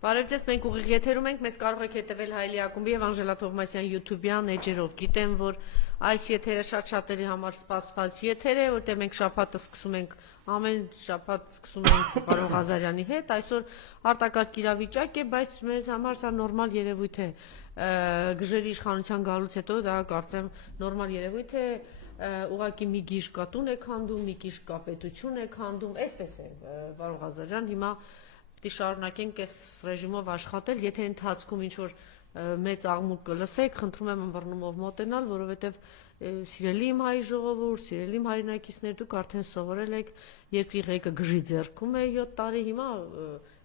Բարև ձեզ, մենք ուղիղ եթերում ենք, մեզ կարող եք հետևել Հայլի ակումբի եւ Անժելա Թովմասյան YouTube-յան էջերով։ Գիտեմ, որ այս եթերը շատ-շատերի համար սպասված եթեր է, որտեղ մենք շաբաթը սկսում ենք, ամեն շաբաթ սկսում ենք պարոն Ղազարյանի հետ, այսօր արտակարգ իրավիճակ է, բայց մեզ համար սա նորմալ երևույթ է։ Գժերի իշխանության գալուց հետո դա կարծեմ նորմալ երևույթ է, ուղղակի մի գիժ կա տուն է քանդում, մի գիժ կա պետություն է քանդում, այսպես է, պարոն Ղազարյան, հիմա Դի շարունակենք այս ռեժիմով աշխատել, եթե ընթացքում ինչ-որ մեծ աղմուկ կլսեք, խնդրում եմ ըմբռնումով մոտենալ, որովհետև սիրելի իմ հայ ժողովուրդ, սիրելի իմ հայրենակիցներ, դուք արդեն սովորել եք, երկրի ղեկը գժի ձեռքում է 7 տարի, հիմա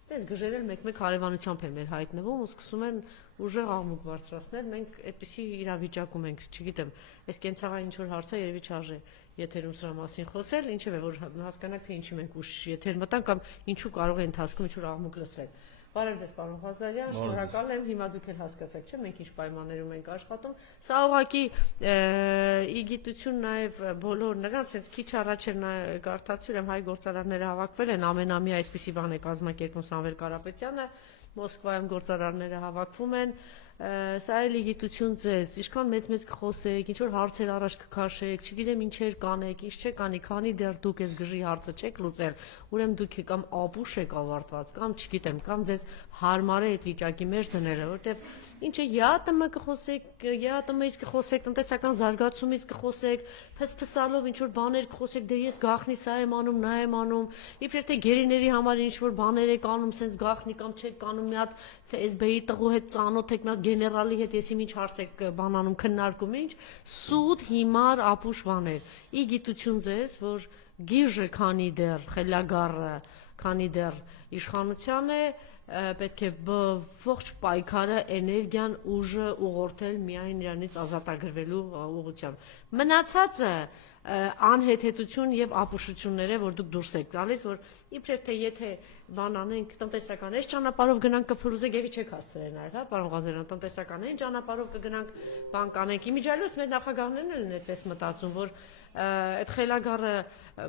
տես գժերել մեկ-մեկ հարևանությամբ են մեր հայտնվում ու սկսում են ուժեղ աղմուկ բարձրացնել, մենք այդպիսի իրավիճակում ենք, չգիտեմ, այս կենցաղային ինչ-որ հարց է, երևի չարժե եթերում սրա մասին խոսել, ինչև է, որ հասկանանք, թե ինչի մենք ուշ եթեր մտանք կամ ինչու կարող է ընթացքում ինչ-որ աղմուկ լսվել։ Բարև ձեզ, պարոն Ղազարյան, շնորհակալ եմ, հիմա դուք էլ հասկացաք, չէ՞, մենք ինչ պայմաններում ենք աշխատում։ Սա ուղղակի ի գիտություն նաև բոլոր նրանց, հենց քիչ առաջ էր կարդացի, հայ գործարարները հավաքվել են, ամենամյա այսպիսի բան է կազմակերպում Սամվել Կարապետյանը, Մոսկվայում գործարարները հավաքվում են, սա էլ իգիտություն ձեզ, ինչքան մեծ-մեծ կխոսեք, ինչ-որ հարցեր առաջ կքաշեք, չգիտեմ ինչեր կանեք, ինչ չեք անի, քանի դեռ դուք այս գժի հարցը չեք լուծել, ուրեմն դուք կամ ապուշ եք ավարտված, կամ չգիտեմ, կամ ձեզ հարմար է այդ վիճակի մեջ դնելը, որտեվ ինչ է ԵԱՏՄ կխոսեք, ԵԱՏՄ-ից կխոսեք, տնտեսական զարգացումից կխոսեք, փսփսալով ինչ-որ բաներ կխոսեք, դե ես գախնի սա եմ անում, նա եմ անում, իբրև թե գերիների համար ինչ-որ բաներ եք անում, սենց գախնի կամ չեք անում, մի հատ ՖՍԲ-ի տղու հետ ծանոթ եք, մի հատ գեներալի հետ եսիմ ինչ հարց եք բանանում, քննարկում ինչ, սուտ, հիմար, ապուշ բաներ։ Ի գիտություն ձեզ, որ գիժը քանի դեռ, խելագարը քանի դեռ իշխանության է, պետք է ողջ պայքարը, էներգիան, ուժը ուղղորդել միայն իրանից ազատագրվելու ուղղությամբ։ Մնացածը անհեթեթություն եւ ապուշություններ է, որ դուք դուրս եք գալիս, որ իբրև թե եթե բան անենք տնտեսական, այս ճանապարհով գնանք կփլուզեք, եւի չեք հասցրել այլ, հա, պարոն Ղազարյան, տնտեսական այն ճանապարհով կգնանք, բան կանենք։ Իմիջիայլոց մեր նախագահներն են այդպես մտածում, որ այդ խելագարը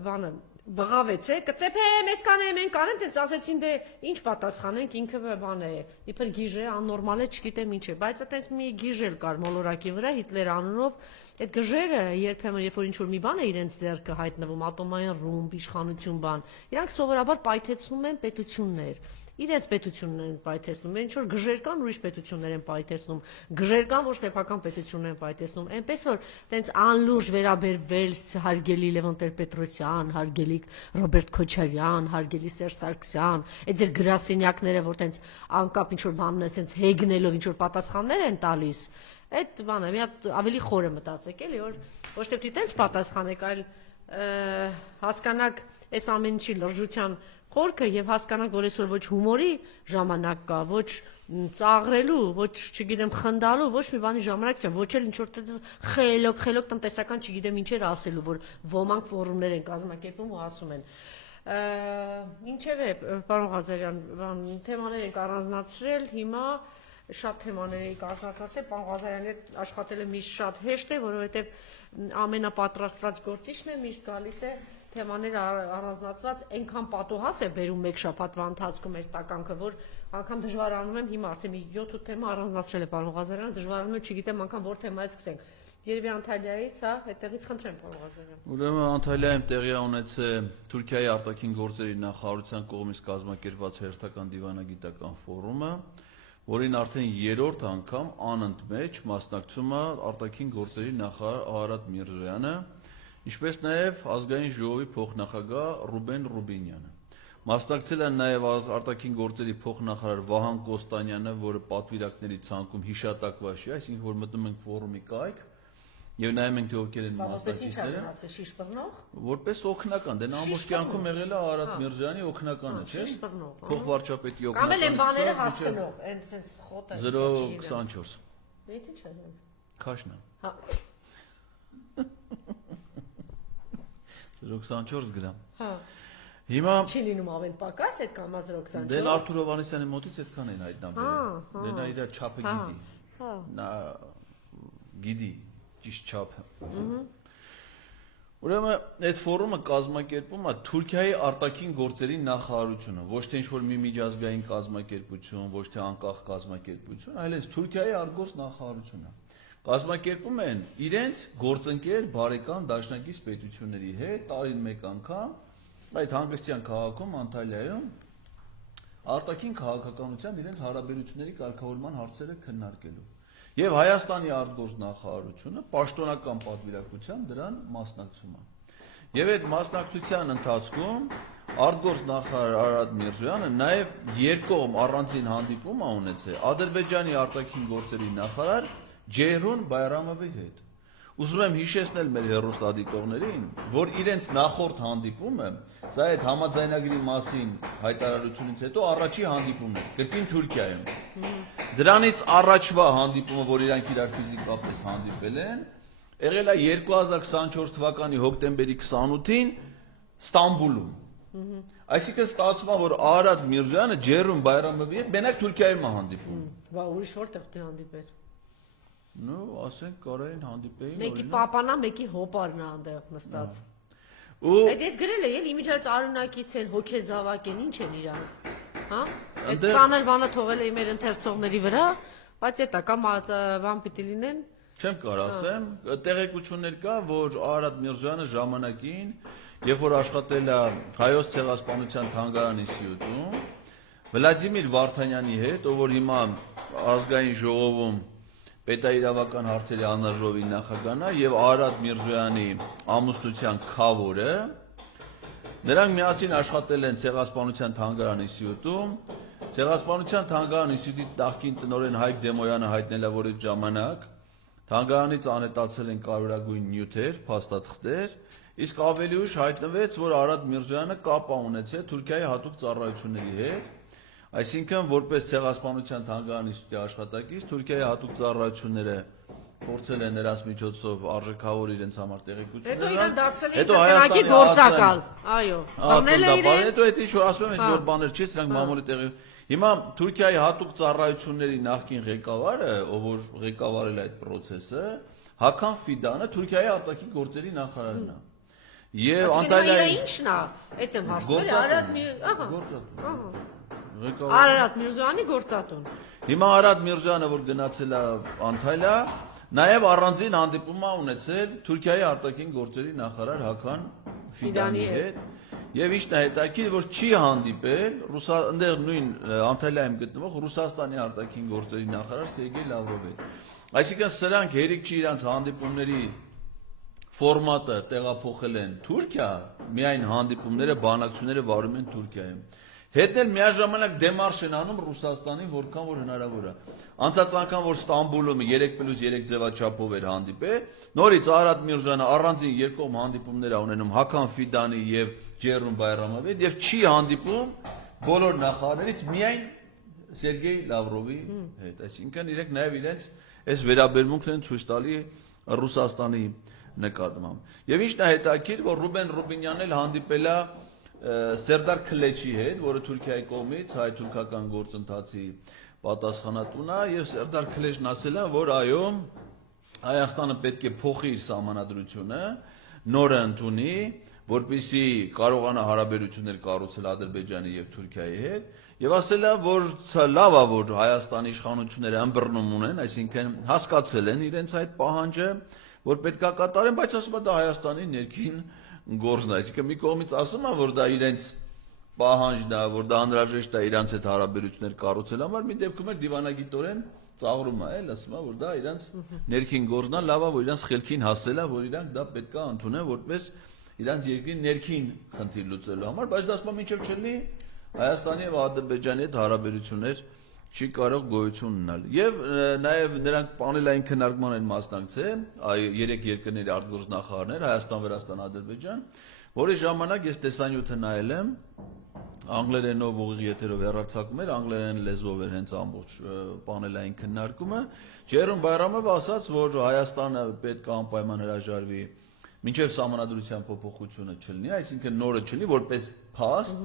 բանը բղավեց է, կծեփե մեզ կանեմ, մենք կանեմ, տենց ասեցին դե ինչ պատասխանենք, ինքը բան է, իբր գիժ է, աննորմալ է, չգիտեմ ինչ է, բայց այտենց մի գիժ էլ կար մոլորակի վրա Հիտլեր անունով, այդ գժերը երբեմն երբ որ ինչ-որ մի բան է իրենց ձեռքը հայտնվում, ատոմային ռումբ, իշխանություն բան, իրանք սովորաբար պայթեցնում են պետություններ, իրենց պետությունն են պայթեցնում, ինչ-որ գժեր կան, ուրիշ պետություններ են պայթեցնում, գժեր կան, որ սեփական պետություններ են պայթեցնում, այնպես որ տենց անլուրջ վերաբերվել հարգելի Լևոն Տեր-Պետրոսյան, հարգելի Ռոբերտ Քոչարյան, հարգելի Սերժ Սարգսյան, այդ ձեր գրասենյակները, որ տենց անկապ ինչ-որ բանն են, տենց հեգնելով ինչ-որ պատասխաններ են տալիս, այդ բանը մի հատ ավելի խորը մտածեք էլի, որ ոչ թե պիտի տենց պատասխանեք, այլ հասկանաք այս ամեն ինչի լրջության խորքը եւ հասկանանք, որ այսօր ոչ հումորի ժամանակ կա, ոչ ծաղրելու, ոչ, չգիտեմ, խնդալու, ոչ մի բանի ժամանակ չէ, ոչ էլ ինչ-որ խելոք տնտեսական, չգիտեմ ինչեր ասելու, որ ոմանք ֆորումներ են կազմակերպում ու ասում են։ Ինչևէ, պարոն Ղազարյան, թեմաներ ենք առանձնացրել, հիմա շատ թեմաներ էի կարդացել, պարոն Ղազարյանի հետ աշխատելը միշտ շատ հեշտ է, որովհետև ամենապատրաստված գործիչն է, միշտ գալիս է թեմաները առանձնացված, այնքան պատոհաս է բերում մեկ շաբաթվա ընթացքում այս տականքը, որ անգամ դժվարանում եմ հիմա արդեն մի 7-8 թեմա առանձնացրել է պարոն Ղազարյանը, դժվարանում եմ, չգիտեմ անգամ որ թեմայից սկսենք։ Երևի Անտալիայից, հա, այդտեղից խնդրեմ պարոն Ղազարյան։ Ուրեմն Անտալիայում տեղի ունեցել Թուրքիայի արտաքին գործերի նախարարության կողմից կազմակերպված հերթական դիվանագիտական ֆորումը, որին արդեն 3-րդ անգամ անընդմեջ մասնակցում է արտաքին գործերի նախարար Արարատ Միրզոյանը, ինչպես նաև ազգային ժողովի փոխնախագահ Ռուբեն Ռուբինյանը։ Մասնակցել են նաև արտաքին գործերի փոխնախարար Վահան Կոստանյանը, որը պատվիրակների ցանկում հիշատակված է, այսինքն որ մտնում ենք ֆորումի կայք եւ նայում ենք թե ովքեր են մասնակիցները։ Որպես օգնական, դե նա ամբողջ կյանքում եղել է Արարատ Միրզոյանի օգնականը, չէ՞։ Փոխվարչապետի օգնական։ Կամ էլ են բաները հասցնող, այնպես խոտը 024։ Weet ինչ է։ Քաշնա։ Հա։ 024 գրամ։ Հա։ Հիմա չի լինում ավել պակաս այդ կամ 024։ Դե Արթուր Հովհաննիսյանի մոտից այդքան են հայտնաբերել։ Դե նա իր չափը գիտի։ Նա գիտի ճիշտ չափը։ Ուրեմն այդ ֆորումը կազմակերպում է Թուրքիայի արտաքին գործերի նախարարությունը, ոչ թե ինչ-որ մի միջազգային կազմակերպություն, ոչ թե անկախ կազմակերպություն, այլ հենց Թուրքիայի արտգործ նախարարությունը։ Կազմակերպում են իրենց գործընկեր բարեկամ դաշնակից պետությունների հետ տարին մեկ անգամ այդ հանգստյան քաղաքում Անտալիայում արտաքին քաղաքականության իրենց հարաբերությունների կարգավորման հարցերը քննարկելու։ Եվ Հայաստանի արտգործ նախարարությունը պաշտոնական պատվիրակությամբ դրան մասնակցում է։ Եվ այդ մասնակցության ընթացքում արտգործ նախարար Արադ Միրզոյանը նաև երկկողմ առանձին հանդիպում է ունեցել Ադրբեջանի արտաքին գործերի նախարար Ջեյրուն Բայրամովի հետ։ Ուզում եմ հիշեցնել մեր հեռուստադիտողներին, որ իրենց նախորդ հանդիպումը, սա այդ համաձայնագրի մասին հայտարարությունից հետո առաջի հանդիպումն է, կրկին Թուրքիայում։ Դրանից առաջվա հանդիպումը, որ իրանք իրար ֆիզիկապես հանդիպել են, եղել է 2024 թվականի հոկտեմբերի 28-ին Ստամբուլում։ Այսինքն ստացվում է, որ Արադ Միրզոյանը Ջեյրուն Բայրամովի հետ մենակ Թուրքիայում է հանդիպում։ Բա ուրիշ որտեղ դու հանդիպել։ Ну, ասենք կարային հանդիպեին։ Մեկի պապանա, մեկի հոպարն է այնտեղ նստած։ Ու Այդ ես գրել է, էլի իմիջիայց արունակից են, հոգեզավակ են, ինչ են իրանք։ Հա? Այդ Այնտեղ- ծանր բանը թողել էի մեր ընթերցողների վրա, բայց էտա կամ բան պիտի լինեն։ չեմ կարող ասեմ, տեղեկություններ կա, որ Արադ Միրզոյանը ժամանակին, երբ որ աշխատել է Հայոց ցեղասպանության թանգարանի ինստիտուտում, Վլադիմիր Վարդանյանի հետ, ով որ հիմա ազգային ժողովում պետաիրավական հարցերի անաժողովի նախագահն է եւ Արադ Միրզոյանի ամուսնության քավորը, նրանք միասին աշխատել են ցեղասպանության թանգարանի ինստիտուտում։ Ցեղասպանության թանգարանի ինստիտուտի նախկին տնօրեն Հայկ Դեմոյանը հայտնել է, որ այդ ժամանակ թանգարանից անհետացել են կարևորագույն նյութեր, փաստաթղթեր, իսկ ավելի ուշ հայտնվեց, որ Արադ Միրզոյանը կապ է ունեցել Թուրքիայի հատուկ ծառայությունների հետ, այսինքն որպես ցեղասպանության թանգարանի ինստիտուտի աշխատակից Թուրքիայի հատուկ ծառայությունները փորձել են նրանց միջոցով արժեքավոր իրենց համար տեղեկություններ Հետո իրեն դարձել էին Հետո կրկնակի Հայաստանի գործակալ։ Այո, բռնել է Ահա, իրեն։ հետո այդ ինչ որ ասում եմ, այդ բաներ չի, սրանք մամուլի տեղի։ Հիմա Թուրքիայի հատուկ ծառայությունների նախկին ղեկավարը, ով որ ղեկավարել է այդ process-ը, Հական Ֆիդանը Թուրքիայի արտաքին գործերի նախարարն է։ Եվ Անտալիայի Ինչն է։ Այդ եմ հարցնում, Արադ մի, ահա։ ղեկավար Արադ Միրզոյանի գործատուն։ Հիմա Արադ Միրզոյանը, որ գնացել է Անտալիա, նաև առանձին հանդիպում է ունեցել Թուրքիայի արտաքին գործերի նախարար Հական Ֆիդանի հետ։ Եվ ինչն է հետաքրքիր, որ չի հանդիպել այնտեղ նույն Անտալիայում գտնվող Ռուսաստանի արտաքին գործերի նախարար Սերգեյ Լավրովի հետ։ Այսինքն սրանք հերիք չի իրանց հանդիպումների ֆորմատը տեղափոխել են Թուրքիա, միայն հանդիպումները, բանակցությունները վարում են Թուրքիայում։ Հետն էլ միաժամանակ դեմարշ են անում Ռուսաստանին, որքան որ հնարավոր է։ Անցած անգամ որ Ստամբուլում 3+3 ձևաչափով էր հանդիպել, նորից Արադ Միրզոյանը առանձին երկկողմ հանդիպումներ է ունենում Հական Ֆիդանի եւ Ջեյրուն Բայրամովի հետ եւ չի հանդիպում բոլոր նախարարներից միայն Սերգեյ Լավրովի հետ։ Այսինքն իրենք նաեւ իրենց այս վերաբերմունքն են ցույց տալի Ռուսաստանի նկատմամբ։ Եվ ինչն է հետաքրքիր, որ Ռուբեն Ռուբինյանն էլ հանդիպել է Սերդար Քլեչի հետ, որը Թուրքիայի կողմից հայ-թուրքական գործընթացի պատասխանատուն է, եւ Սերդար Քլեչն ասել է, որ այո, Հայաստանը պետք է փոխի իր սահմանադրությունը, նորը ընդունի, որպեսզի կարողանա հարաբերություններ կառուցել Ադրբեջանի եւ Թուրքիայի հետ, եւ ասել է, որ լավ է, որ Հայաստանի իշխանությունները ըմբռնում ունեն, այսինքն հասկացել են իրենց այդ պահանջը, որ պետք է կատարեն, բայց ասում է դա Հայաստանի ներքին գործն է, այսինքն մի կողմից ասում է, որ դա իրենց պահանջն է, որ դա անհրաժեշտ է իրանց հետ հարաբերություններ կառուցել համար, մի դեպքում էլ դիվանագիտորեն ծաղրում է, ասում է, որ դա իրանց ներքին գործն է, լավ է, որ իրանց խելքին հասել է, որ իրանք դա պետք է ընդունեն որպես իրանց երկրի ներքին խնդիր լուծելու համար, բայց դա ասում է մինչև չլինի Հայաստանի եւ Ադրբեջանի հետ հարաբերություններ չի կարող գոյություն ունենալ։ Եվ նաև նրանք պանելային քննարկման են մասնակցել, երեք երկրների արտգործ նախարարներ, Հայաստան, Վրաստան, Ադրբեջան, որի ժամանակ ես տեսանյութը նայել եմ, անգլերենով ուղիղ եթերով հեռարձակում էր, անգլերեն լեզվով էր հենց ամբողջ պանելային քննարկումը։ Ջեյրուն Բայրամովը ասաց, որ Հայաստանը պետք է անպայման հրաժարվի մինչև սահմանադրության փոփոխությունը չլինի, այսինքն նորը չլինի, որպես փաստ,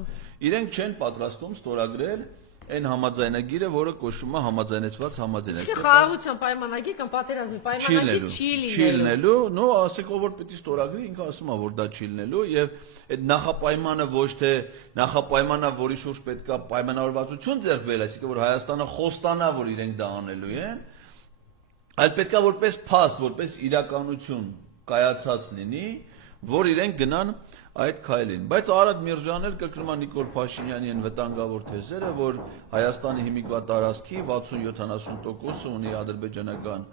իրենք չեն պատրաստում ստորագրել այն համաձայնագիրը, որը կոչվում է համաձայնեցված Իսկ համաձայնագիր։ խաղաղության պայմանագիր կամ պատերազմի պայմանագիր չի լինելու։ Նո, ասեք ով որ պետք է ստորագրի, ինքը ասում է, որ դա չի լինելու եւ այդ նախապայմանը ոչ թե նախապայմանը, որի շուրջ պետք է պայմանավորվածություն ձեռք բերել, այսինքն որ Հայաստանը խոստանա, որ իրենք դա անելու են, այլ պետք է որպես փաստ, որպես իրականություն կայացած լինի, որ իրենք գնան այդ քայլին։ Բայց Արադ Միրզոյանն էլ կրկնում է Նիկոլ Փաշինյանի այն վտանգավոր թեզերը, որ Հայաստանի հիմիկվա տարածքի 60-70% ունի ադրբեջանական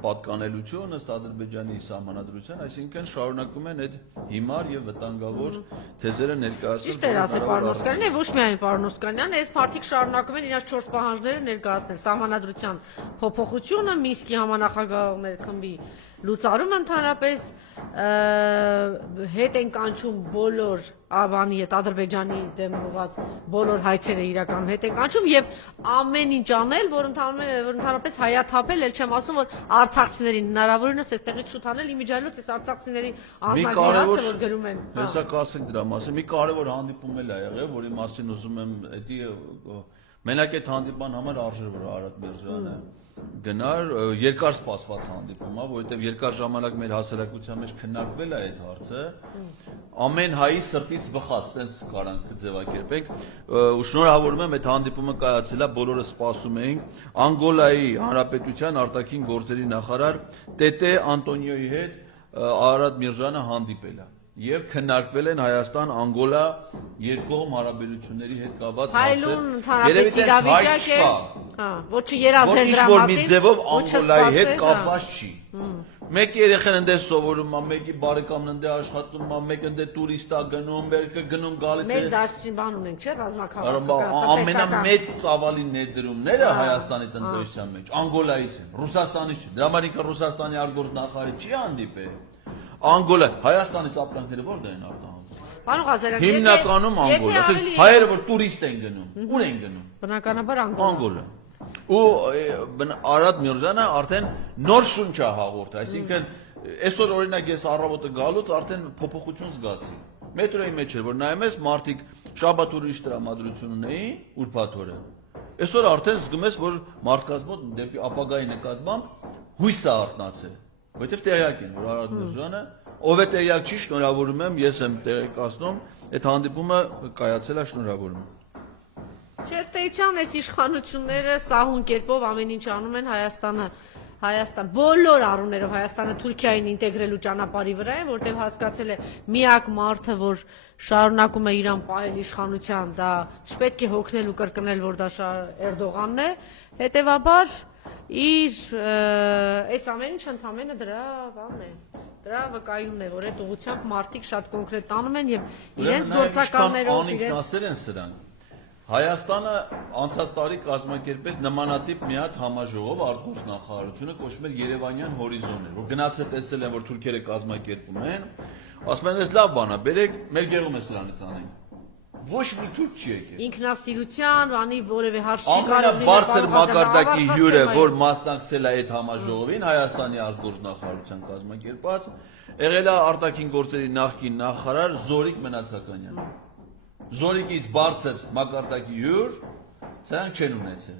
պատկանելություն ըստ Ադրբեջանի սահմանադրության, այսինքն շարունակում են այդ հիմար եւ վտանգավոր թեզերը ներկայացնել։ Ճիշտ էր ասել պարոն Օսկանյանն, ոչ միայն պարոն Օսկանյանն, այս պարտիկ շարունակում են իրաց 4 պահանջները ներկայացնել՝ սահմանադրության փոփոխությունը, Մինսկի համանախագահողների խմբի լուծարումը ընդհանրապես, հետ են կանչում բոլոր Աբանի հետ Ադրբեջանի դեմ ուղղված բոլոր հայցերը իրականում հետ են կանչում եւ ամեն ինչ անել, որ ընդհանրապես հայաթափել, ել չեմ ասում, որ արցախցիներին հնարավորինս այստեղից շուտ անել, իմիջիայլոց այս արցախցիների անձնագրացը, որ գրում են։ Հեսա կասենք դրա մասին, մի կարևոր հանդիպում էլ ա եղել, որի մասին ուզում եմ մենակ այդ հանդիպման համար արժեր որ Արադ Միրզոյանը գնար, երկար սպասված հանդիպում է, որովհետև երկար ժամանակ մեր հասարակության մեջ քննարկվել է այդ հարցը, ամեն հայի սրտից բխած, տենց կարանք ձևակերպենք, ու շնորհավորում եմ այդ հանդիպումը կայացել է, բոլորը սպասում էինք, Անգոլայի Հանրապետության արտաքին գործերի նախարար Տետե Անտոնիոյի հետ Արադ Միրզոյանը հանդիպել է եւ քննարկվել են Հայաստան-Անգոլա երկկողմ հարաբերությունների հետ կապված հարցեր։ Երևի իրավիճակ է, ոչ երազել դրա մասին, մի ձևով ոչ Անգոլայի հետ կապված չի։ Մեկի երեխան ընդ է սովորում, մեկի բարեկամն ընդ է աշխատում, մեկը ընդ է տուրիստ է գնում, մեկը գնում գալիս։ Մեծ դաշտի բան ունենք, չէ՞, ռազմաքաղաքական։ Ամենամեծ ծավալի ներդրումները Հայաստանի տնտեսության մեջ Անգոլայից են, Ռուսաստանից չէ։ Դրա համար ինքը Ռուսաստանի արտգործնախարարի չի հանդիպել։ Անգոլա, Հայաստանից ապրանքները որտե են արտահանում։ Պարոն Ղազարյան, հիմնականում Անգոլա, ասենք հայերը որ տուրիստ են գնում, ուր են գնում։ Բնականաբար Անգոլա։ Ու Արադ Միրզոյանը արդեն նոր շունչ է հաղորդել, այսինքն այսօր օրինակ ես առավոտը գալուց արդեն փոփոխություն զգացի։ Մետրոյի մեջ էր, որ նայում ես մարդիկ շաբաթ ուրիշ տրամադրություն ունեին, ուրբաթ օրը։ Այսօր արդեն զգում ես, որ մարդկանց մոտ դեպի ապագայի նկատմամբ հույս է արթնացել։ Որտեվ տեղյակ են, որ Արադ Միրզոյանը, ով է տեղյակ չի, շնորհավորում եմ, ես եմ տեղեկացնում, այդ հանդիպումը կայացել է, շնորհավորում եմ։ Չեստեյցյան այս իշխանությունները սահուն կերպով ամեն ինչ անում են Հայաստան բոլոր առումներով Հայաստանը Թուրքիային ինտեգրելու ճանապարհի վրա է, որտեղ հասկացել է միակ մարդը, որ շարունակում է իրան պահել իշխանության, դա չպետք է հոգնել ու կրկնել, որ դա Էրդողանն է, հետևաբար իր այս ամեն ինչ ընդամենը դրա բանն է, դրա վկայումն է, որ այդ ուղղությամբ մարդիկ շատ կոնկրետ անում են եւ իրենց գործականներով իրենց Հայաստանը անցած տարի կազմակերպեց նմանատիպ մի հատ համաժողով արտգործնախարարությունը կոչվում էր Երևանյան հորիզոններ, որ գնացել տեսել են, որ թուրքերը կազմակերպում են, ասում են, «Էս լավ բան է, բերեք, մեր գեղում է սրանից անենք»։ Ոչ մի թուրք չի եկել։ Ինքնասիրության, բանի որևէ հարց չի կարող լինել։ Ամենաբարձր մակարդակի հյուրը, որ մասնակցել է այդ համաժողովին, Հայաստանի արտգործնախարարության կազմակերպած, եղել է արտաքին գործերի նախկին նախարար Զորիկ Մնացականյանը։ Զորիկից բարձր մակարդակի հյուր, սրանք չեն ունեցել։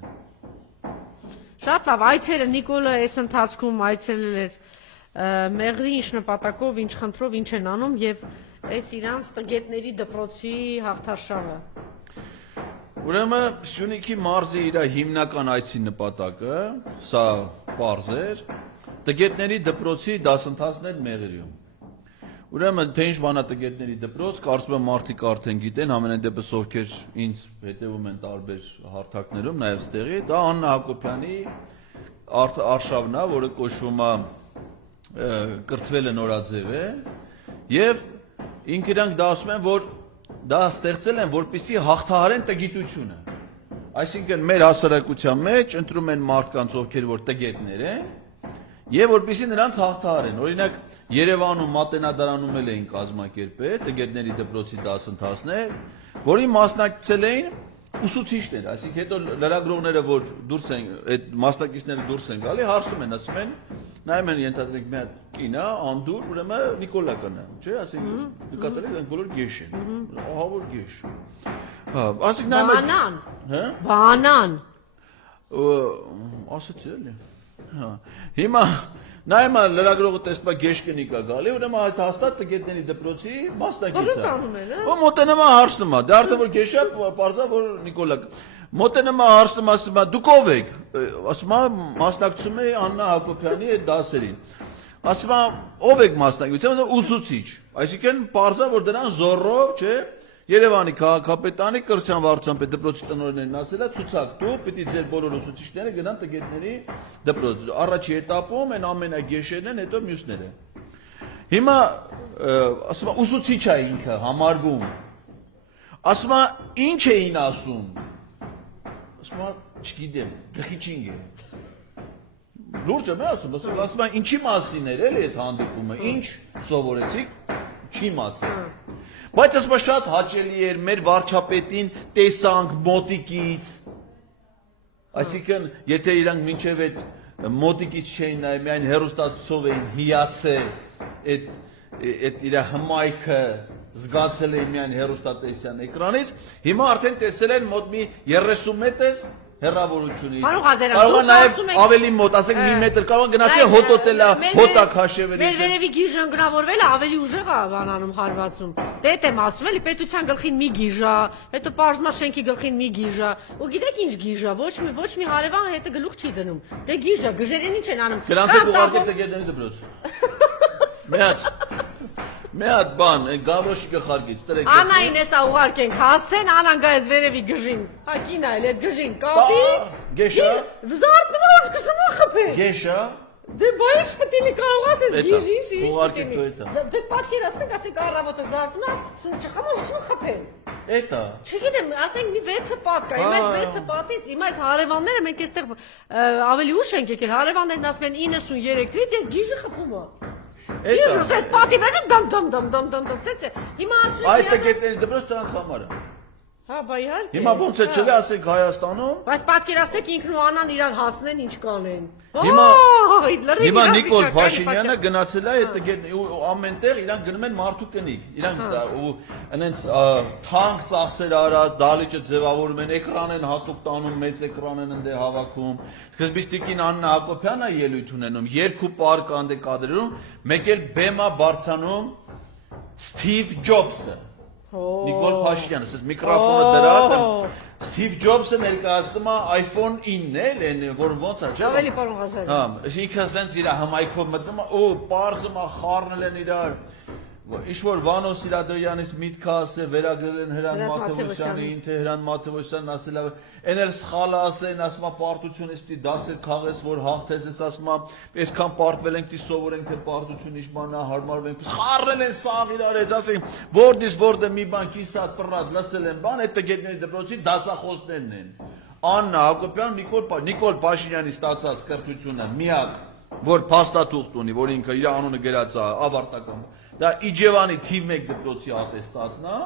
Շատ լավ, այցերը Նիկոլը այս ընթացքում այցելել էր Մեղրի, ինչ նպատակով, ինչ խնդրով, ինչ են անում եւ այս իրանց տգետների դպրոցի հաղթարշավը։ Ուրեմն Սյունիքի մարզի իր հիմնական այցի նպատակը, սա պարզ էր, տգետների դպրոցի դասընթացներ Մեղրիում։ Ուրեմն թե ինչ բանա տգետների դպրոց, կարծում եմ մարդիկ արդեն գիտեն, համենայն դեպս ովքեր ինձ հետևում են տարբեր հարթակներում, նաև ստեղի, դա Աննա Հակոբյանի արշավն է, որը կոչվում է կրթվելը նորաձև է, եւ ինք իրանք դա ասում են, որ դա ստեղծել են, որպեսզի հաղթահարեն տգիտությունը։ Այսինքն մեր հասարակության մեջ ընտրում են մարդկանց, ովքեր որ տգետներ են, եւ որպեսզի նրանց հաղթահարեն։ Օրինակ Երևանում Մատենադարանում էին կազմակերպել տգետների դպրոցի դասընթացներ, որի մասնակցել էին ուսուցիչներ, այսինքն հետո լրագրողները, որ դուրս են, այդ մասնակիցները դուրս են գալի, հարցնում են, ասում են, նայում են ենթադրենք մի հատ կին է, անդուր, ուրեմն Նիկոլակն է, չէ՞, այսինքն նկատել եք, բոլոր գեշ են, ահավոր գեշ։ Հա, ասիկ նայում Բանան։ հա Բանան։ ասացի էլի։ Հա։ Հիմա նայում է լրագրողը տեսնում է գեշկենի կա գալի, ուրեմն այդ հաստատ տգետների դպրոցի մասնակից է։ Ու մոտենում է հարցնում է, դե արդեն որ գեշա պարզա որ Նիկոլա մոտենում է հարցնում ասում է դուք ով եք, ասում է մասնակցում է Աննա Հակոբյանի այդ դասերին։ Ասում է ով եք մասնակցում, ուսուցիչ, այսինքն պարզա որ դրան զորով, չէ, Երևանի քաղաքապետարանի կրթության վարչապետ դպրոցի տնօրենն ասել է ցուցակ դու պիտի ձեր բոլոր ուսուցիչները գնան տգետների դպրոց առաջի этаպում են ամենագեշերն են հետո մյուսները հիմա ասում է ուսուցիչ է ինքը համարվում ասում է ինչ էին ասում ասում է չգիտեմ գլխիչինգ է լուրջ եմ ասում է ինչի մասին էր էլի այդ հանդիպումը ինչ սովորեցիք չի մացել Բայց ասում շատ հաճելի էր մեր վարչապետին տեսանք մոտիկից Այսինքն եթե իրանք մինչև այդ մոտիկից չէին նայ միայն հերոստատուսով էին հիացել այդ իր հմայքը զգացել էին միայն հերոստատեսյան էկրանից հիմա արդեն տեսել են մոտ մի 30 մետր հեռավորությունից կարող է նաև ավելի մոտ ասենք մի մետր կարող է գնացել հոտոտելա հոտա քաշևերի Մեր վերևի գիժը ընկնավորվել է ավելի ուժեղ է բանանում հարվածում դե այդ եմ ասում էլի պետության գլխին մի գիժա հետո պարզմա շենքի գլխին մի գիժա ու գիտեք ինչ գիժա ոչ մի հարևան հետը գլուխ չի դնում դե գիժա գժերին ինչ են անում գրանցեք ուղարկեք տգետների դպրոց Մի հատ բան, գավրոշի գխարգից, տրեք Անային էսա ուղարկենք, հասցեն Անան գա ես վերևի գժին Հակին այլ այդ գժին, կապի Գեշա Զարդնում է սկսում է խպել Գեշա Դե բայիշ պտինի կարող ասես գիժի Ուղարկեք թո էտա Դե պատկերացնեք, ասենք առավոտը զարդում է, սուրճը խմոս չում խպել Էտա Չգիտեմ, ասենք մի 6 պատ կա, իմ այդ 6 պատից, իմ այս հարևանները մենք այստեղ ավելի ուշ ենք եկել, հարևաններն ասում են 93 թվից ես գիժը խփում եմ Ես ես պատի վեր դամ ցեցե հիմա ասում եմ Այդ տգետների դպրոց դրանց համար է Հա բայ իհարկե Հիմա ոնց է չլի ասենք Հայաստանում Բայց պատկերացնեք ինքն ու Անան իրար հասնեն ինչ կանեն Հիմա Նիկոլ Փաշինյանը գնացել է այդ տգետների ու ամենտեղ իրանք գնում են մարդու կնիկ իրանք ու այնց թանկ ծախսեր արած դալիճը ձևավորում են էկրան են հատուկ տանում մեծ էկրան են ընդ հավաքում սկզբիստիկին Աննա Հակոբյանը ելույթ ունենում երկու պարկ անդե կադրում մեկ էլ բեմա բարձանում Սթիվ Ջոբսը Նիկոլ Փաշինյանը, ասես միկրոֆոնը դրած Սթիվ Ջոբսը ներկայացնում է iPhone 9-ն էլ, որ ոնց է, չէ՞։ Ավելի պարոն Ղազարյան։ Հա, ինքը ասենց իր հմայքով մտնում է, ու պարզում է խառնել են իրար։ Ինչ-որ Վանո Սիրադոյանից միտքը ասել, վերագրել են Հրանտ Մաթևոսյանին, թե Հրանտ Մաթևոսյանն ասել է, էն էլ սխալ ասեն, ասում է պարտությունից պիտի դասեր քաղես, որ հաղթես, ես ասում է, այսքան պարտվել ենք, պիտի սովորենք, թե պարտություն ինչ բան է, հարմարվենք, խառնել են սաղ իրար հետ, ասեն, որդից որդը մի բան կիսատ պռատ լսել են բան, այդ տգետների դպրոցի դասախոսներն են։ Աննա Հակոբյան, Նիկոլ Փաշինյանի ստացած կրթությունը միակ, որ փաստաթուղթ ունի, որ ինքը իր անունը գրած է ավարտական Դա Իջևանի թիվ 1 դպրոցի ատեստատն է,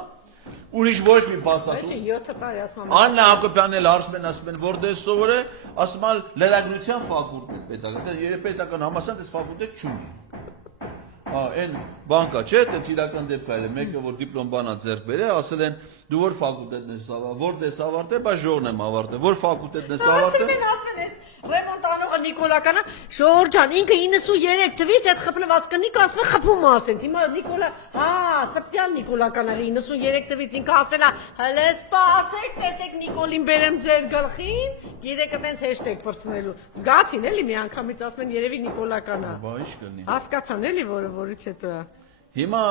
ուրիշ ոչ մի փաստաթուղթ։ Չէ, 7 տարի ասում եմ։ Աննա Հակոբյանն էլ ասում են, որտեղ սովոր է, ասում են լրագրության ֆակուլտետ պետական, երեփետական համալսարան դες ֆակուլտետ չունի։ Հա, այն բան կա, չէ՞, դա իրական դեպք է, մեկը որ դիպլոմ բանա ձեռք բերե, ասել են դու որ ֆակուլտետն ես ավարտել, որտեղ ավարտել, բայց ժողովն եմ ավարտել, որ ֆակուլտետն ես ավարտել։ Ասում են, Ռեմոնտ անողը Նիկոլականը Շորժ ջան, ինքը 93 թվից այդ խփնված կնիկը ասում է խփում է ասենց։ Հիմա Նիկոլա, հա, ծպտյալ Նիկոլականը 93 թվից ինքը ասել է, հələ սպասեք, տեսեք Նիկոլին բերեմ ձեր գլխին, գիտեք այտենց հեշտեգ բրցնելու։ Զգացին էլի մի անգամից ասում են երևի Նիկոլականա։ Բա ինչ կլինի։ Հասկացան էլի, որից հետո է։ Հիմա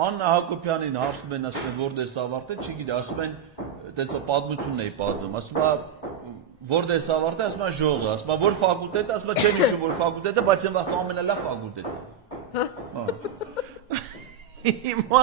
Աննա Հակոբյանին հարցում են, ասում են, որտեղ ավարտել, չգիտի, ասում են, այդպես պատմությունն էի պատմում, ասում է Որտեղ ավարտել, ասում է ժողովը, ասում է որ ֆակուլտետը, ասում է չեմ հիշում որ ֆակուլտետը, բայց այն վաղ ամենալավ ֆակուլտետը։ Հիմա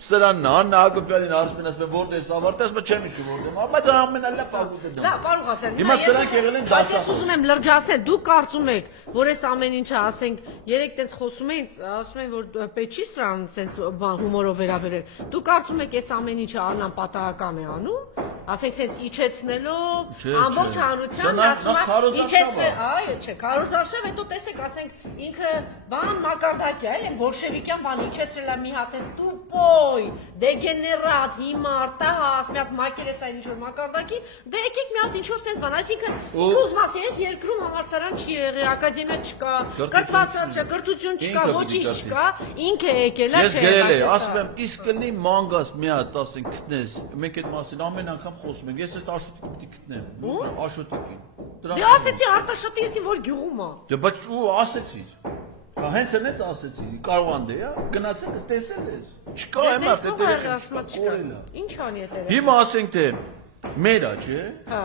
սրանն Աննա Հակոբյանին ասում են որտեղ ավարտել, ասում է չեմ հիշում որտեղ, բայց ամենալավ ֆակուլտետը։ Դա կարող ասեն։ Հիմա սրանք եղել են դասախոս։ Ես ուզում եմ լրջացնել, դուք կարծում եք, որ այս ամեն ինչը, ասենք, երեք տենց խոսում էին, ասում են որ պետք չի սրան սենց բան հումորով վերաբերել։ Դուք կարծում եք այս ամեն ինչը Աննան պատահական է անում։ Ասենք սենց իջեցնելով ամբողջ հանրությանն ասում է իջեցնել, այո, չէ, Քարոզ Արշավ հետո տեսեք, ասենք ինքը բան մակարդակի է, այլ բոլշևիկյան բան իջեցրել է մի հատ, դու ոյ, դեգեներատ, հիմար, տահաս, մի հատ մակերես այն ինչ-որ մակարդակի, դե եկեք մի հատ ինչ-որ սենց բան, այսինքն ուզմասի ես երկրում համալսարան չի եղել, ակադեմիա չկա, կրթվածար չկա, կրթություն չկա, ոչինչ չկա, ինքը եկել է, Ես գրել եմ, ասում եմ, իսկ կլինի մանգաս մի հատ, ասենք, գտնես, մենք այդ մասին ամեն անգամ խոսում ենք, ես այդ աշոտիկը պիտի գտնեմ, աշոտիկին։ Դե ասեցի Արտաշատի եսի որ գյուղում է։ Դե բայց ու ասեցիր։ Հենց այնց ասեցի, կարողան դե, գնացել ես, տեսել ես։ Չկա հիմա դե Ինչ անի է դերը։ Հիմա ասենք թե մերա, չէ։ Հա։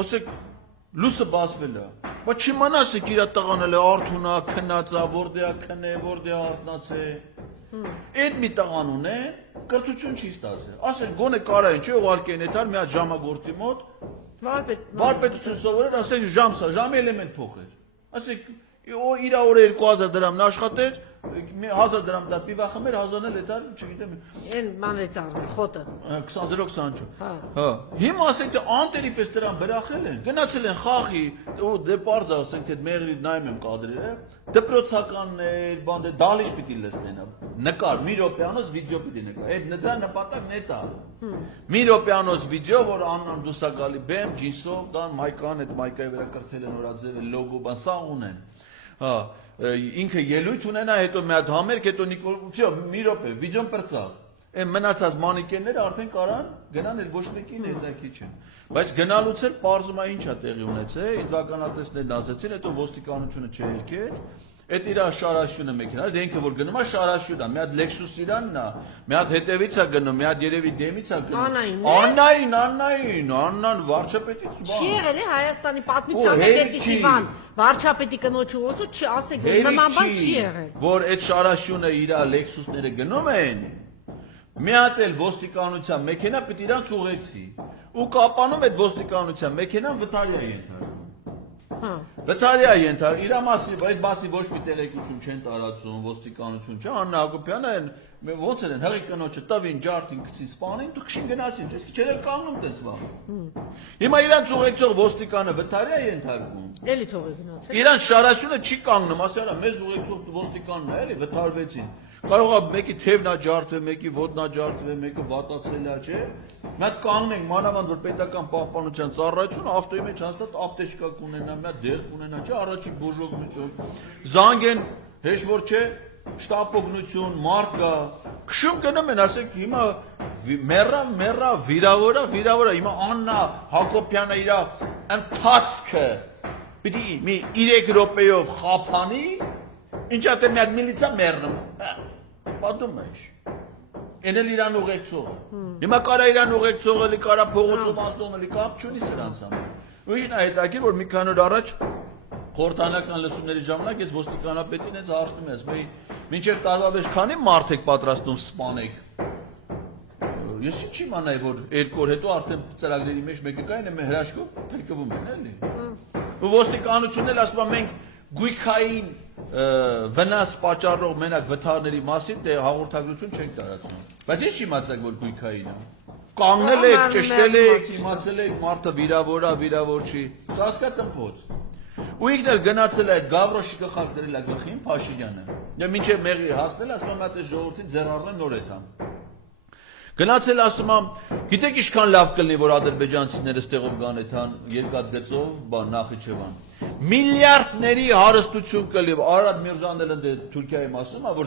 Ասեք լույսը բացվել է։ Բայց չիմանաս եք իր տղանել է արթունա, քնածա, որտե է քնե, որտե է արթնացե։ Այդ մի տղան ունե, կրթություն չի ստացել։ Ասենք գոնե կարային չէ, ուղարկի են էթար մի հատ ժամագործի մոտ։ Վարպետություն սովորել, ասենք ժամի էլեմենտ փոխեր։ Ասենք իր օրը 2000 դրամն աշխատեր, 1000 դրամ դա պիվա խմեր, 1000-ն էլ էտար, չգիտեմ։ Այն մանրեց առնի, խոտը։ 20-0-24։ Հա։ Հիմա ասենք թե անտերի պես դրան բրախել են, գնացել են խաղի, ու դե պարզ ասենք թե մեղրի նայում եմ կադրերը, դպրոցականներ, բան դե դալիճ պիտի լսնեն, նկար, մի րոպեանոց վիդեո պիտի նկար։ Այդ դրա նպատակն է դա։ Մի րոպեանոց վիդեո, որ աննան դուսակալի բեմ, ջինսով, դան մայկան, այդ մայկայի վրա կրթել են նորաձև լոգո, բան սա ունեն։ Հա, ինքը ելույթ ունենա, հետո մի հատ համերգ, հետո մի րոպե, վիդեոն պրծավ։ Այն մնացած մանիկենները արդեն կարան գնան էլ ոչ մեկին հետաքրքիր չեն։ Բայց գնալուց էլ պարզում է ինչա տեղի ունեցել, իդվականատեսներն ասեցին, հետո ոստիկանությունը չերկեց, այդ իր շարաշյունը մեքենա, դե ինքը որ գնում է շարաշյունա, մի հատ Lexus իրանն է, մի հատ հետևից է գնում, մի հատ երևի դեմից է գնում։ Աննան վարչապետից բան։ Չի եղել է Հայաստանի պատմության մեջ այդպիսի բան, վարչապետի կնոջը ոցու ասեք, որ նման բան չի եղել։ Որ այդ շարաշյունը իր Lexus-ները գնում են, մի հատ էլ ոստիկանության մեքենա պիտի իրանց ուղեկցի, ու կապանում այդ ոստիկանության մեքենան վթարի է ենթարկում։ Վթարիա ենթարկում, իր մասին, այդ մասի ոչ մի տեղեկություն չեն տարածում, ոստիկանություն չէ, Աննա Հակոբյանը ոնց են հղի կնոջը տվին, ջարդին, գցին, սպանին, դու քշին գնացին, ես քիչ էլ կանգնում տես վաղ։ Հիմա իրանց ուղեկցող ոստիկանը վթարիա ենթարկում։ Էլի թողի գնացել։ Իրանց շարաշյունը չի կանգնում, ասի արա, մեզ ուղեկցող ոստիկանն է, էլի վթարվեցին։ Կարող է մեկի թևնա ջարդվել, մեկի ոտնա ջարդվել, մեկը վատացել է, չէ։ Մենք կանգնենք մանավանդ որ պետական պահպանության ծառայությունը ավտոյի մեջ հաստատ ապտեչկա կունենա, մի հատ դեղ կունենա, չէ, առաջի բուժօգնություն։ Զանգեն, հեշտ որ չէ, շտապօգնություն, մարդ կա։ Քշում գնում են, ասենք հիմա մեռա, վիրավորա, հիմա Աննա Հակոբյանը իր ընթացքը պիտի մի 3 րոպեով խափանի, ինչա թե մի հատ միլիցիա մեռնում։ Պատում է։ Են էլ իրան ուղեկցողը։ Հիմա կարա իրան ուղեկցողը լի կարա փողոցում անցնողը լի կապ չունի սրանց համար։ Ու ինչն է հետաքրքիր որ մի քանի օր առաջ խորհրդանական լսումների ժամանակ ես ոստիկանապետին հենց հարցնում ես, բեի մինչև տարվա վեր քանի մարդ եք պատրաստում սպանեք։ Ես ինչ իմանայի որ 2 օր հետո արդեն ծրագրերի մեջ մեկը կային է մեր հրաշքով փրկվում են էլի։ Ու ոստիկանությունն էլ ասում է մենք գույքային վնաս պատճառող մենակ վթարների մասին դե հաղորդագրություն չենք տարածում։ Բայց ինչ իմացեք որ գույքային է։ Կանգնել եք, ճշտել եք, իմացել եք մարդը վիրավոր չի։ Ծածկա տնփոց։ Ու ինքն էլ գնացել է այդ Գավրոշի գլխարկ դրել է գլխին Փաշինյանը։ Դե մինչև մեղրի հասնել, ասում եմ այդ ժողովրդին ձեռառնեն նոր էթան։ Գնացել ասում եմ, գիտեք ինչքան լավ կլինի որ ադրբեջանցիները ստեղով գան էթան երկաթգծով, բան Նախիջևան։ Միլիարդների հարստություն կլի, Արադ Միրզանն էլ ընդ Թուրքիայի մասում է, որ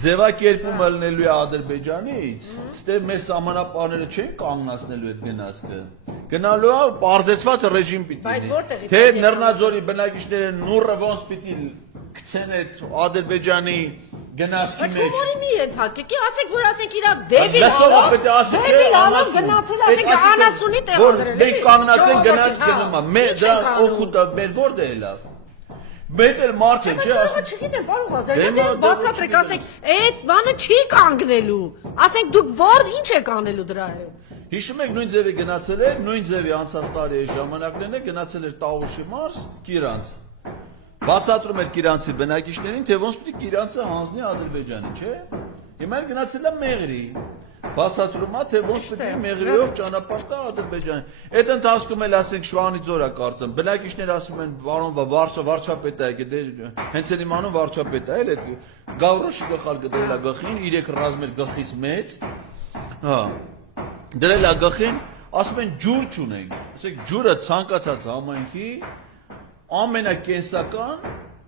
ձևակերպումը լինելու է Ադրբեջանից, ստեղ մեր սահմանապահները չեն կանգնացնելու այդ գնացքը։ Գնալու է պարզեցված ռեժիմ պիտի լինի։ Թե Նռնաձորի բնակիչները նուռը ոնց պիտի գցեն այդ Ադրբեջանի գնացքի մեջ։ Բայց ո՞րի մի ենթարկեք, ասեք որ ասենք իր դեբիլ անով գնացել, ասենք անասունի տեղադրել։ Մենք կանգնացեն գնաց գնումա, դրա օգուտը մեր որտե է լավ։ Մենք էլ մարդ են, չէ՞։ Չգիտեմ, պարոն Ղազարյան, բացատրեք, ասեք, այդ բանը չի կանգնելու։ Ասենք դուք որ ինչ եք անելու դրա հետ։ Հիշում եք նույն ձևի գնացել էր, նույն ձևի անցած տարի ժամանակներն է գնացել էր Տավուշի մարզ, Կիրանց։ Բացատրում էր Կիրանցի բնակիչներին, թե ոնց պիտի Կիրանցը հանձնի Ադրբեջանի, չէ՞։ Հիմա գնացել է Մեղրի։ Բացատրում է, թե ոնց պիտի Մեղրիով ճանապարհ տա Ադրբեջանին։ Այդ ընթացքում էլ ասենք Շվանիձոր է կարծեմ։ Բնակիչները ասում են, «Բարոն, վարչապետ է եկել, դե հենց էլ իմանում վարչապետ է, էլ այդ Գավրոշի գլխար գտել է գլխին, 3 ռազմեր գլխից մեծ, հա, դրել է գլխին, ասում են ջուր չունենք, ասեք ջուրը ցանկացած համայնքի ամենակենսական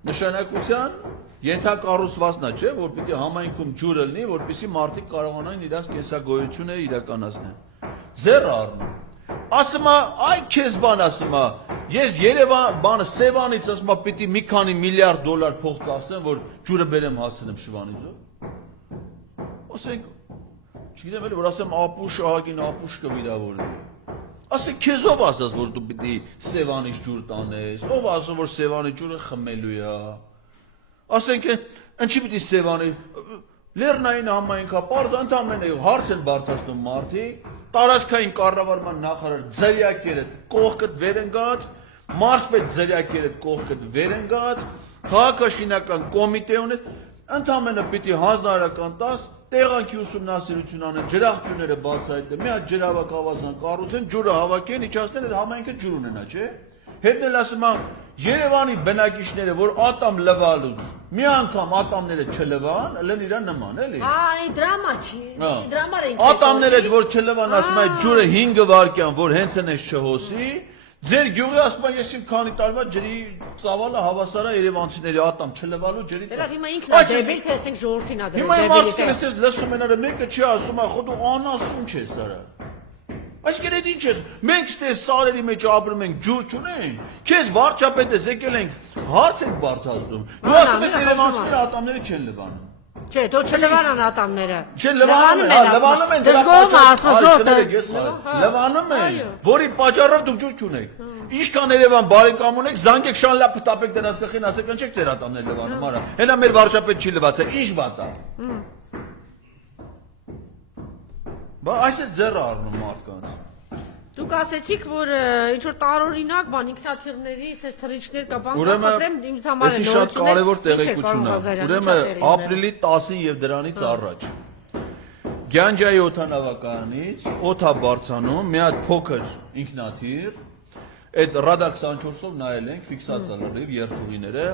նշանակության ենթակառուցվածքն է, չէ, որ պիտի համայնքում ջուրը լինի, որպեսզի մարդիկ կարողանան իրենց կենսագոյությունը իրականացնել։ Ձեռ առնում։ Ասում է, այ քեզ բան ասում է, ես Երևան բանը Սևանից ասում է պիտի մի քանի միլիարդ դոլար փող ծախսեմ, որ ջուրը բերեմ հասցնեմ Շվանիցով։ Ասենք, չգիտեմ էլ որ ասեմ ապուշ ահագին ապուշ կվիրավորվի։ Ասեք քեզ ով ասած որ դու պիտի Սևանից ջուր տանես, ով ասում որ Սևանի ջուրը խմելու է։ Ասենք ինչի պիտի Սևանի Լեռնային համայնքա պարզ ընդամենը հարց են բարձրացնում մարդիկ, տարածքային կառավարման նախարար ձրիակերը կողքդ վեր ընկած, մարզպետ ձրիակերը կողքդ վեր ընկած, քաղաքաշինական կոմիտե ունես, ընդամենը պիտի հանձնարարական տաս, տեղանքի ուսումնասիրություն անեն, ջրաղբյուրները բացահայտեն, մի հատ ջրավակ ավազան կառուցեն, ջուրը հավաքեն, իջացնեն, այդ համայնքը ջուր ունենա, չէ՞։ Հետն էլ ասում եմ Երևանի բնակիչները, որ ատամ լվալուց, մի անգամ ատամները չլվան, ըլեն իրան նման, էլի։ Այ դրամա չի, դրամար ենք։ Ատամները որ չլվան, ասում եմ ջուրը 5 վայրկյան, որ հենց այնպես չհոսի, ձեր գյուղի ասում եմ ես իմ քանի տարվա ջրի ծավալը հավասար է երևանցիների ատամ չլվալու ջրի։ Լավ, հիմա ինքն է դեբիլ, թե ասենք ժողովրդին ա դրել։ Հիմա մարդիկ էս լսում են, արը մեկը չի ասում, խո դու անասուն չես արա։ Այսինքն այդ ինչ ես, մենք ստե սարերի մեջ ապրում ենք, ջուր չունենք, քեզ վարչապետը եկել ենք, հարց ենք բարձրացնում։ Դու ասում ես երևանցիները ատամները չեն լվանում։ Չէ, դու չլվանան ատամները։ Չէ, լվանում են, դժգոհում ասում ժողովուրդը։ Լվանում են, որի պատճառով դուք ջուր չունեք։ Ինչքան Երևան բարեկամ ունեք, զանգեք շանլա պտապեք դրանց գլխին, ասեք ինչեք ձեր ատամները լվանում, արա։ Հենա մեր վարչապետ չի լվացել, ինչ բան է։ Բա այսպես ձեռը առնում մարդկանց։ Դուք ասեցիք, որ ինչ որ տարօրինակ բան ինքնաթիռների, ասես թռիչքներ կա, բան կխնդրեմ ինձ համար է շատ կարևոր տեղեկություն է։ Ուրեմն ապրիլի 10-ին եւ դրանից առաջ Գյանջայի օդանավականից օդ է բարձանում մի հատ փոքր ինքնաթիռ, այդ ռադար 24-ով նայել ենք, ֆիքսացա լրիվ երթուղիները,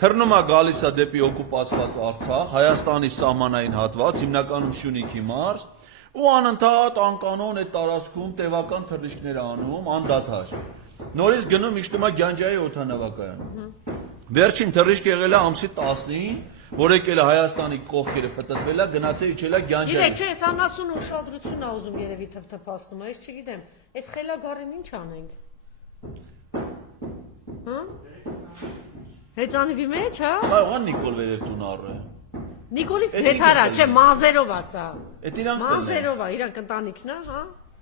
թռնում է գալիս է դեպի օկուպացված Արցախ, Հայաստանի սահմանային հատված, հիմնականում Սյունիքի մարզ, ու անընդհատ անկանոն այդ տարածքում տևական թռիչքներ անում, անդադար։ Նորից գնում իջնում է Գյանջայի օդանավակայանը։ Վերջին թռիչքը եղել է ամսի 10-ին, որ եկել է Հայաստանի կողքերը պտտվել է, գնացել իջել է Գյանջայի։ Գիտեք, չէ, այս անասուն ուշադրություն ա ուզում երևի թփթփացնում, այս չգիտեմ։ Այս խելագարին ինչ անենք։ Հա? Հեծանիվի մեջ, հա։ Կարող է Նիկոլ վերև տուն առը։ Նիկոլիս Պետարա, չէ, մազերով ասա։ Այդ իրանք մազերով է, իրանք ընտանիքն է, հա։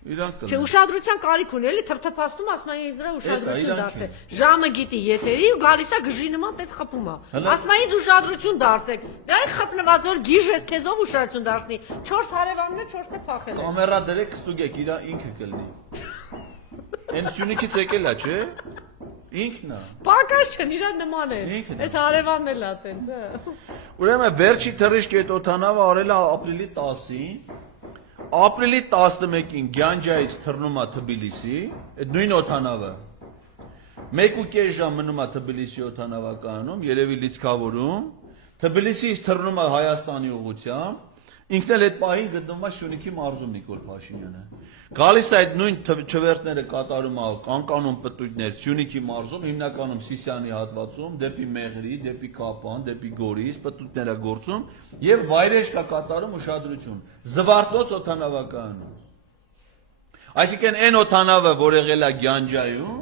Իրանք Չէ, ուշադրության կարիք ունի, էլի թփթփացնում, ասում է ինձ դրա ուշադրություն դարձեք։ Ժամը գիտի եթերի ու գալիս է գժի նման տես խփում է։ Ասում է ինձ ուշադրություն դարձեք։ Դա է խփնված որ գիժ ես քեզ ով ուշադրություն դարձնի։ 4 հարևանն է 4-ն է փախել։ Կամերա դրեք ստուգեք, իրա ինքը կլինի։ Այն Սյունիքից եկել է, չէ։ Ինքն է։ Պակաս չեն, իրա նման է։ Այս հարևանն էլ է տենց, հա։ Ուրեմն վերջի թռիչքը այդ օդանավը արել է ապրիլի 10-ին։ Ապրիլի 11-ին Գյանջայից թռնում է Թբիլիսի, այդ նույն օդանավը 1.5 ժամ մնում է Թբիլիսի օդանավակայանում, երևի լիցքավորում, Թբիլիսից թռնում է Հայաստանի ուղղությամբ, ինքն էլ այդ պահին գտնվում է Սյունիքի մարզում Նիկոլ Փաշինյանը։ Գալիս է այդ նույն չվերթները կատարում է անկանոն պտույտներ Սյունիքի մարզում, հիմնականում Սիսիանի հատվածում, դեպի Մեղրի, դեպի Կապան, դեպի Գորիս, պտույտներ է գործում եւ վայրեջք կա կատարում ուշադրություն։ Զվարթնոց օդանավակայանում։ Այսինքն այն օդանավը, որ եղել է Գյանջայում,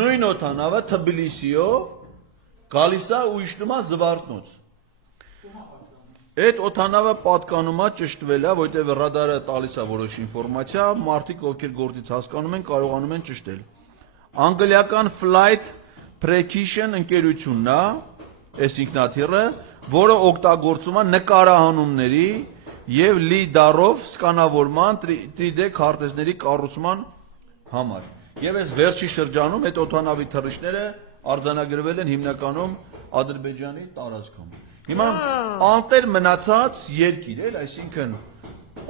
նույն օդանավը Թբիլիսիով գալիս է ու իջնում է Զվարթնոց։ Այդ օդանավը պատկանում է ճշտվել է, որտեղ ռադարը տալիս է որոշ ինֆորմացիա, մարդիկ ովքեր գործից հասկանում են, կարողանում են ճշտել։ Անգլիական Flight Precision ընկերությունն է, այս ինքնաթիռը, որը օգտագործում է նկարահանումների եւ լիդարով սկանավորման 3D քարտեզների կառուցման համար։ Եվ այս վերջի շրջանում այդ օդանավի թռիչքները արձանագրվել են հիմնականում Ադրբեջանի տարածքում։ Հիմա անտեր մնացած երկիր էլ, այսինքն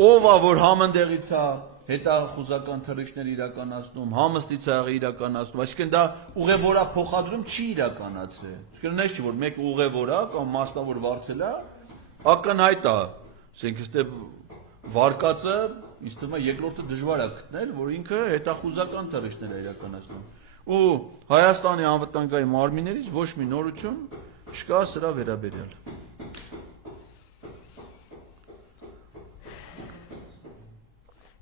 ով է որ համընդեղից է հետախուզական թռիչքներ իրականացնում, համստի ցեղի իրականացնում, այսինքն դա ուղևորա փոխադրում չի իրականացել։ Այսինքն նես չի որ մեկ ուղևորա կամ մասնավոր վարձել է, ակնհայտ է, ասենք այստեղ վարկածը, ինձ թվում է երկրորդը դժվար է գտնել, որ ինքը հետախուզական թռիչքներ է իրականացնում։ Ու Հայաստանի անվտանգային մարմիններից ոչ մի նորություն չկա սրա վերաբերյալ։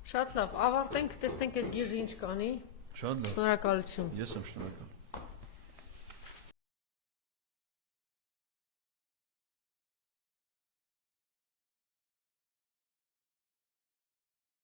Շատ լավ, ավարտենք, տեսնենք այս գիժը ինչ կանի։ Շատ լավ։ Շնորհակալություն։ Ես եմ շնորհակալ։